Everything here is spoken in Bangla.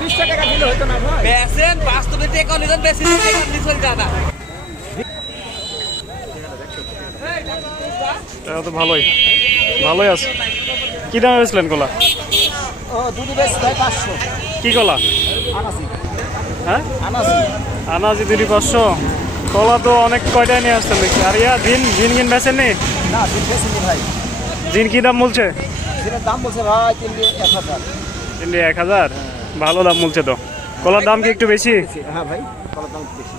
বিশটা টাকা দিলে হতো না ভাই। বেসেন বাস্তবে টেকা নিলেন বেশি টেকা নিছেন জানা এটা তো ভালোই। ভালোই আছে। কি দামে বেচলেন কলা? ও দুধ বেশ ভাই পাঁচশো। কি কলা? আনাসি হ্যাঁ? আনাসি আনাজি দুটি পাঁচশো। কলা তো অনেক কয়টায় নিয়ে আসতেন দেখছি। আর ইয়া জিন জিন কিন বেচেন নি না দিন বেশি ভাই। জিন কি দাম বলছে? দিনের দাম বলছে ভাই তিন দিয়ে এক হাজার। তিনটি এক হাজার? ভালো দাম বলছে তো। কলার দাম কি একটু বেশি? হ্যাঁ ভাই কলার দাম বেশি।